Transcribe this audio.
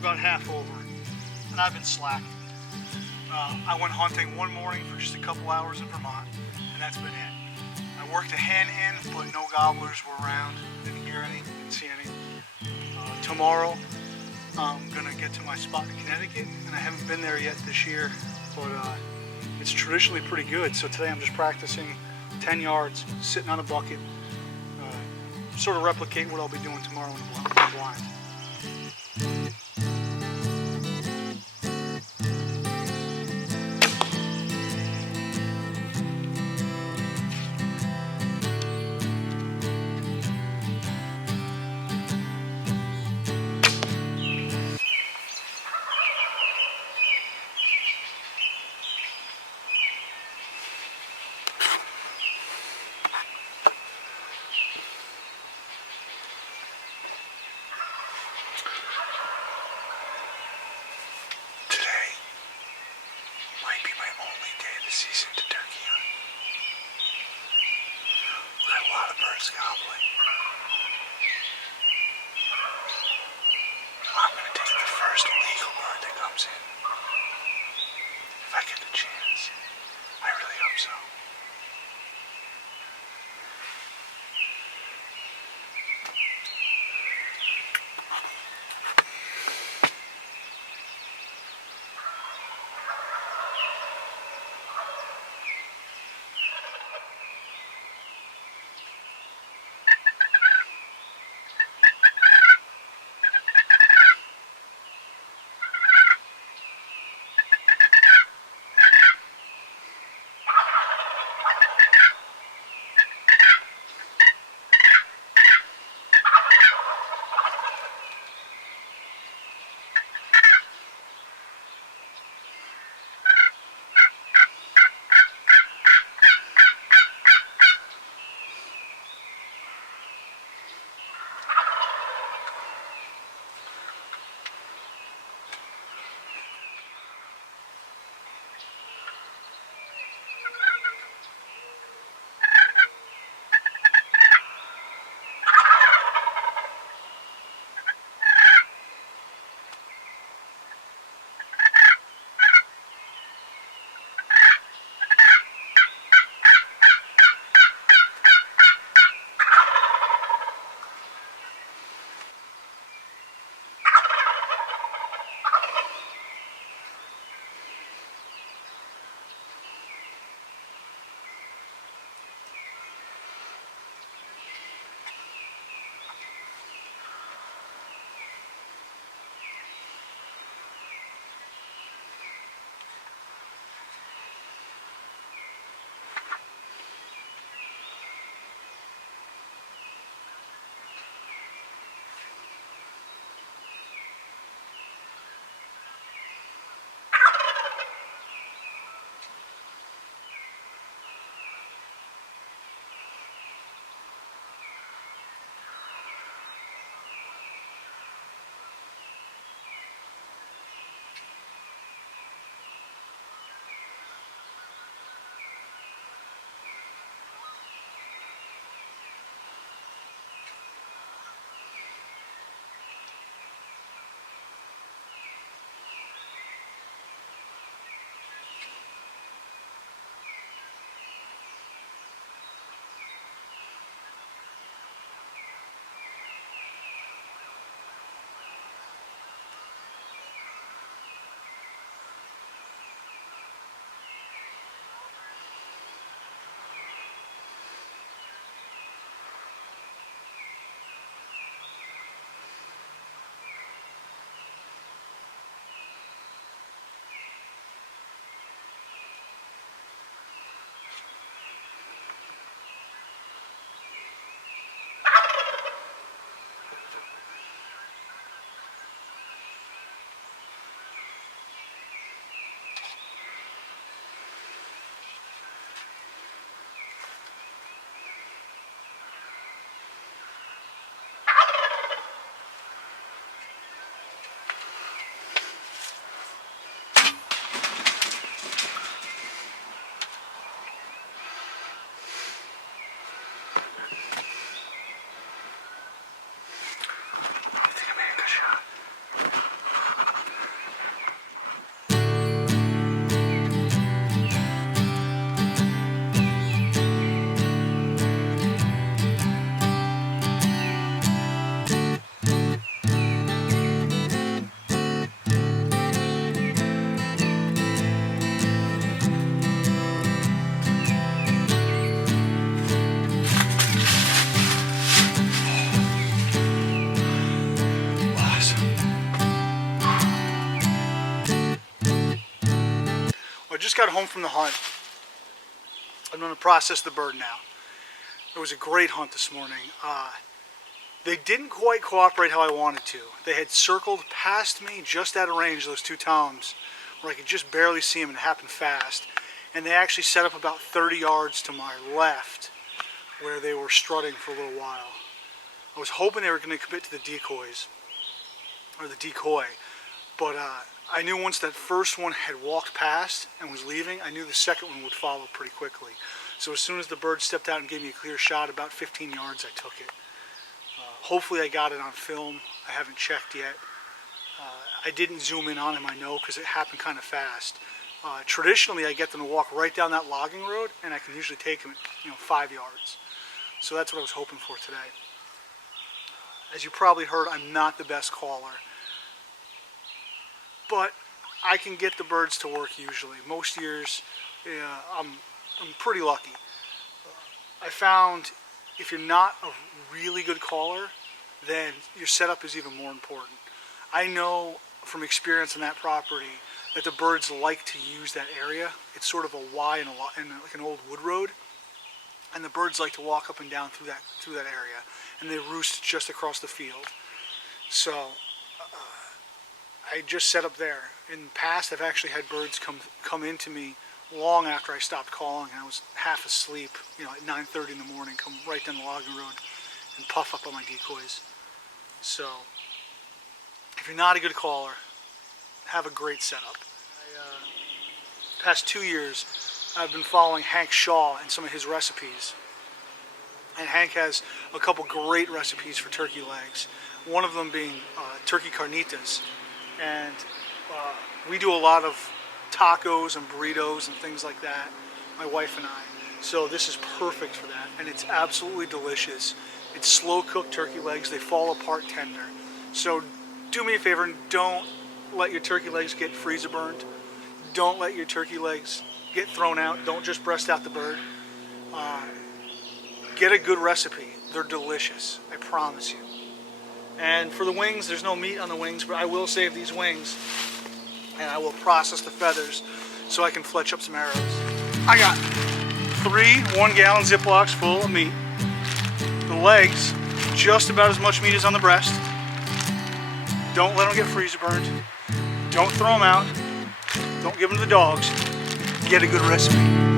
about half over, and I've been slacking. I went hunting one morning for just a couple hours in Vermont, and that's been it. I worked a hen in, but no gobblers were around. Didn't hear any, didn't see any. Tomorrow, I'm gonna get to my spot in Connecticut, and I haven't been there yet this year, but it's traditionally pretty good. So today I'm just practicing 10 yards, sitting on a bucket, sort of replicate what I'll be doing tomorrow in the blind. Season to turkey hunt. Got a lot of birds gobbling. I'm gonna take the first legal bird that comes in. If I get the chance. I really hope so. just got home from the hunt. I'm going to process the bird now. It was a great hunt this morning. They didn't quite cooperate how I wanted to. They had circled past me just out of range, those two toms, where I could just barely see them, and it happened fast. And they actually set up about 30 yards to my left, where they were strutting for a little while. I was hoping they were going to commit to the decoys, or the decoy, but I knew once that first one had walked past and was leaving, I knew the second one would follow pretty quickly. So as soon as the bird stepped out and gave me a clear shot, about 15 yards, I took it. Hopefully I got it on film. I haven't checked yet. I didn't zoom in on him, I know, because it happened kind of fast. Traditionally, I get them to walk right down that logging road, and I can usually take them at 5 yards. So that's what I was hoping for today. As you probably heard, I'm not the best caller, but I can get the birds to work usually. Most years, I'm pretty lucky. I found if you're not a really good caller, then your setup is even more important. I know from experience on that property that the birds like to use that area. It's sort of a Y in like an old wood road, and the birds like to walk up and down through that area, and they roost just across the field. So I just set up there. In the past, I've actually had birds come into me long after I stopped calling, and I was half asleep, at 9:30 in the morning, come right down the logging road and puff up on my decoys. So if you're not a good caller, have a great setup. Past 2 years, I've been following Hank Shaw and some of his recipes. And Hank has a couple great recipes for turkey legs. One of them being turkey carnitas. And we do a lot of tacos and burritos and things like that, my wife and I. So this is perfect for that, and it's absolutely delicious. It's slow cooked turkey legs. They fall apart tender. So do me a favor and don't let your turkey legs get freezer burned. Don't let your turkey legs get thrown out. Don't just breast out the bird. Get a good recipe. They're delicious, I promise you. And for the wings, there's no meat on the wings, but I will save these wings, and I will process the feathers so I can fletch up some arrows. I got 3 1-gallon Ziplocs full of meat. The legs, just about as much meat as on the breast. Don't let them get freezer burned. Don't throw them out. Don't give them to the dogs. Get a good recipe.